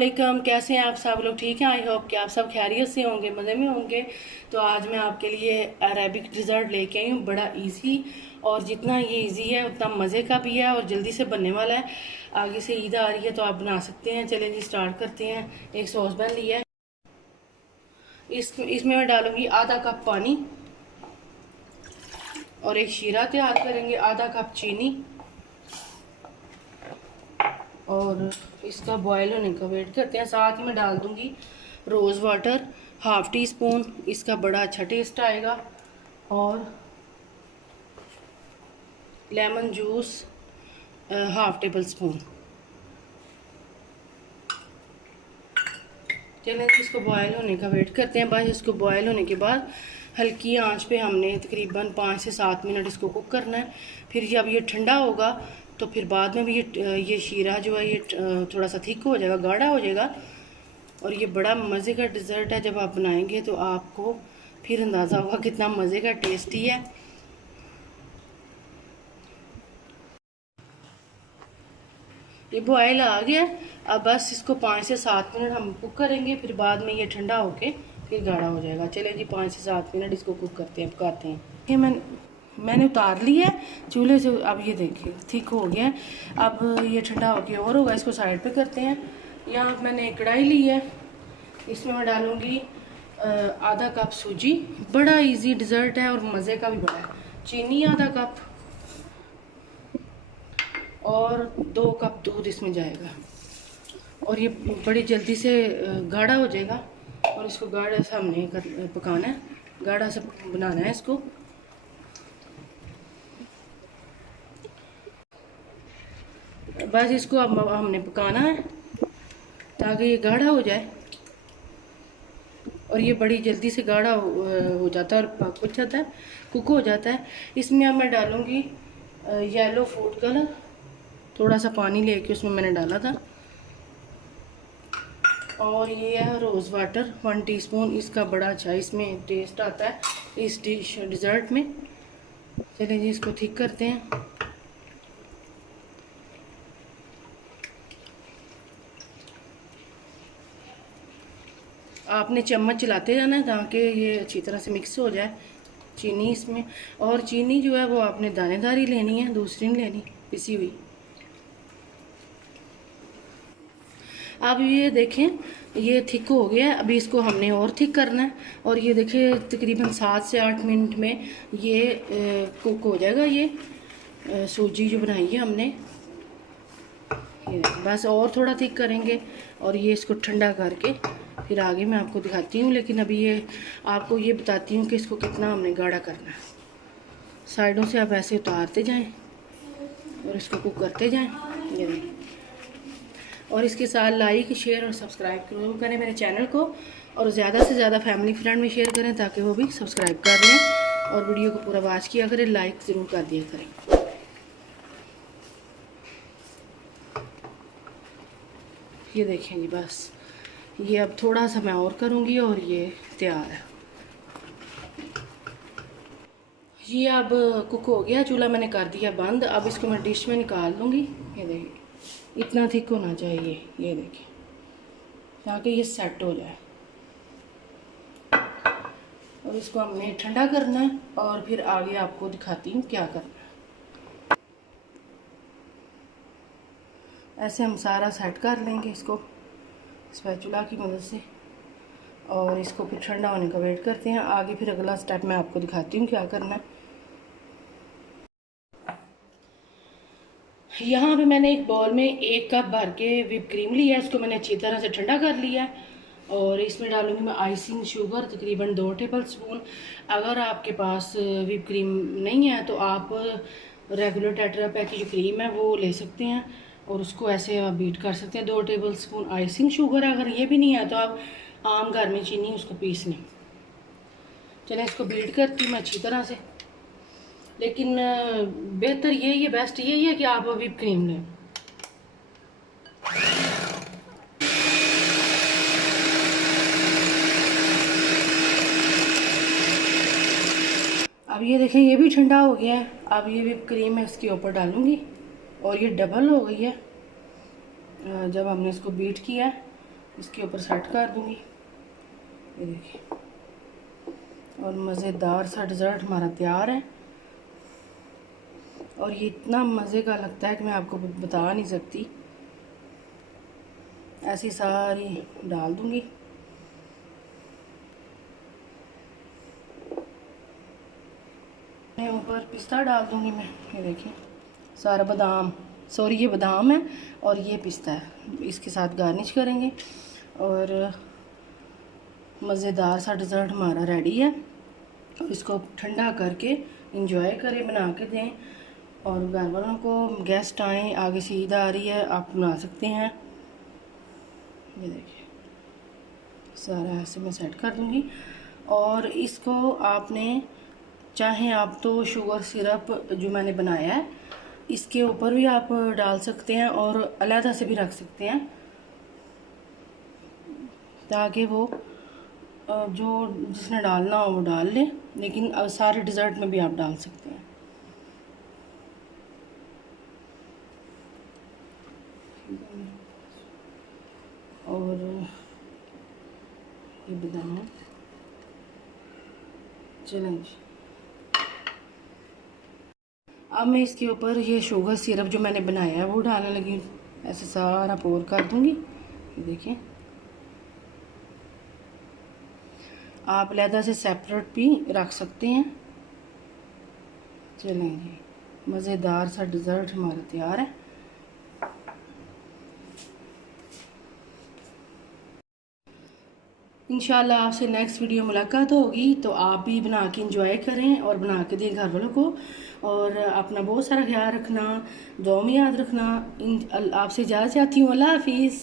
वालेकुम, कैसे हैं आप सब लोग? ठीक हैं? आई होप कि आप सब खैरियत से होंगे, मज़े में होंगे। तो आज मैं आपके लिए अरेबिक डिज़र्ट लेके आई हूँ, बड़ा इजी। और जितना ये इजी है उतना मज़े का भी है और जल्दी से बनने वाला है। आगे से ईद आ रही है तो आप बना सकते हैं। चलें जी, स्टार्ट करते हैं। एक सॉस पैन लिया है, इसमें मैं डालूँगी आधा कप पानी और एक शीरा तैयार करेंगे, आधा कप चीनी और इसका बॉयल होने का वेट करते हैं। साथ ही मैं डाल दूंगी rose water half teaspoon, इसका बड़ा अच्छा टेस्ट आएगा। और lemon juice half tablespoon. चलें इसको बॉयल होने का वेट करते हैं। बस इसको बॉयल होने के बाद हल्की आंच पे हमने तकरीबन 5 से 7 मिनट इसको कुक करना है। फिर जब ये ठंडा होगा तो फिर बाद में भी ये शीरा जो है ये थोड़ा सा थिक हो जाएगा, गाढ़ा हो जाएगा। और ये बड़ा मज़े का डिज़र्ट है, जब आप बनाएंगे तो आपको फिर अंदाज़ा होगा कितना मज़े का टेस्टी है। ये बॉयल आ गया, अब बस इसको 5 से 7 मिनट हम कुक करेंगे, फिर बाद में ये ठंडा होके फिर गाढ़ा हो जाएगा। चलिए जी, 5 से 7 मिनट इसको कुक करते हैं, पकाते हैं। ये मैंने उतार ली है चूल्हे से। अब ये देखिए ठीक हो गया है। अब ये ठंडा होके और होगा, इसको साइड पे करते हैं। यहाँ मैंने एक कढ़ाई ली है, इसमें मैं डालूँगी आधा कप सूजी। बड़ा इजी डिज़र्ट है और मज़े का भी बड़ा है। चीनी आधा कप और 2 कप दूध इसमें जाएगा। और ये बड़ी जल्दी से गाढ़ा हो जाएगा और इसको गाढ़ा सा हमने पकाना है, गाढ़ा सा बनाना है इसको। बस इसको अब हमने पकाना है ताकि ये गाढ़ा हो जाए। और ये बड़ी जल्दी से गाढ़ा हो जाता है और पक जाता है, कुक हो जाता है। इसमें अब मैं डालूँगी येलो फूड कलर। थोड़ा सा पानी लेके उसमें मैंने डाला था। और ये है रोज़ वाटर 1 टीस्पून। इसका बड़ा अच्छा इसमें टेस्ट आता है इस डिज़र्ट में। चलिए जी, इसको ठीक करते हैं। आपने चम्मच चलाते जाना है ताकि ये अच्छी तरह से मिक्स हो जाए चीनी इसमें। और चीनी जो है वो आपने दानेदार ही लेनी है, दूसरी नहीं लेनी पिसी हुई। अब ये देखें ये थिक हो गया है, अभी इसको हमने और थिक करना है। और ये देखिए तकरीबन 7 से 8 मिनट में ये कुक हो जाएगा। ये सूजी जो बनाई है हमने, ये बस और थोड़ा थिक करेंगे और ये इसको ठंडा करके फिर आगे मैं आपको दिखाती हूँ। लेकिन अभी ये आपको ये बताती हूँ कि इसको कितना हमने गाढ़ा करना है। साइडों से आप ऐसे उतारते जाएं और इसको कुक करते जाएं। ये देखिए, और इसके साथ लाइक शेयर और सब्सक्राइब जरूर करें मेरे चैनल को। और ज़्यादा से ज़्यादा फैमिली फ्रेंड में शेयर करें ताकि वो भी सब्सक्राइब कर लें और वीडियो को पूरा वॉच किया करें, लाइक ज़रूर कर दिया करें। ये देखें जी, बस ये अब थोड़ा सा मैं और करूँगी और ये तैयार है। ये अब कुक हो गया, चूल्हा मैंने कर दिया बंद। अब इसको मैं डिश में निकाल लूँगी। ये देखिए इतना थिक होना चाहिए, ये देखिए, ताकि ये सेट हो जाए। और इसको हमने ठंडा करना है और फिर आगे आपको दिखाती हूँ क्या करना है। ऐसे हम सारा सेट कर लेंगे इसको स्पैचुला की मदद से। और इसको फिर ठंडा होने का वेट करते हैं। आगे फिर अगला स्टेप मैं आपको दिखाती हूँ क्या करना है। यहाँ पे मैंने एक बॉल में 1 कप भर के व्हिप क्रीम लिया है, इसको मैंने अच्छी तरह से ठंडा कर लिया है। और इसमें डालूंगी मैं आइसिंग शुगर तकरीबन 2 टेबल स्पून। अगर आपके पास व्हिप क्रीम नहीं है तो आप रेगुलर टेट्रा पैक की जो क्रीम है वो ले सकते हैं और उसको ऐसे बीट कर सकते हैं। 2 टेबल स्पून आइसिंग शुगर। अगर ये भी नहीं है तो आप आम घर में चीनी उसको पीस लें। चलें इसको बीट करती हूँ मैं अच्छी तरह से। लेकिन बेहतर यही है, बेस्ट यही है कि आप व्हिप क्रीम लें। अब ये देखें ये भी ठंडा हो गया है। अब ये व्हिप क्रीम मैं इसके ऊपर डालूंगी और ये डबल हो गई है जब हमने इसको बीट किया है। इसके ऊपर सेट कर दूँगी, ये देखिए। और मज़ेदार सा डिज़र्ट हमारा तैयार है और ये इतना मज़े का लगता है कि मैं आपको बता नहीं सकती। ऐसी सारी डाल दूँगी। ऊपर पिस्ता डाल दूँगी मैं, ये देखिए सारा बादाम, सॉरी ये बादाम है और ये पिस्ता है, इसके साथ गार्निश करेंगे और मज़ेदार सा डिज़र्ट हमारा रेडी है। और इसको ठंडा करके इंजॉय करें, बना के दें। और घर वालों को, गेस्ट आए, आगे से ईद आ रही है, आप बना सकते हैं। ये देखिए सारा ऐसे मैं सेट कर दूँगी। और इसको आपने चाहे आप तो शुगर सिरप जो मैंने बनाया है इसके ऊपर भी आप डाल सकते हैं और अलहदा से भी रख सकते हैं, ताकि वो जो जिसने डालना हो वो डाल ले, लेकिन सारे डिज़र्ट में भी आप डाल सकते हैं। और ये बादाम चलेंगे। अब मैं इसके ऊपर ये शुगर सिरप जो मैंने बनाया है वो डालने लगी हूँ। ऐसे सारा पोर कर दूँगी, देखिए। आप अलहदा से सेपरेट भी रख सकते हैं। चलेंगे, मज़ेदार सा डिज़र्ट हमारा तैयार है। इंशाल्लाह आपसे नेक्स्ट वीडियो मुलाकात होगी, तो आप भी बना के इंजॉय करें और बना के दें घर वालों को। और अपना बहुत सारा ख्याल रखना, दुआ में याद रखना। आपसे इजाज़त चाहती हूँ। अल्लाह हाफिज़।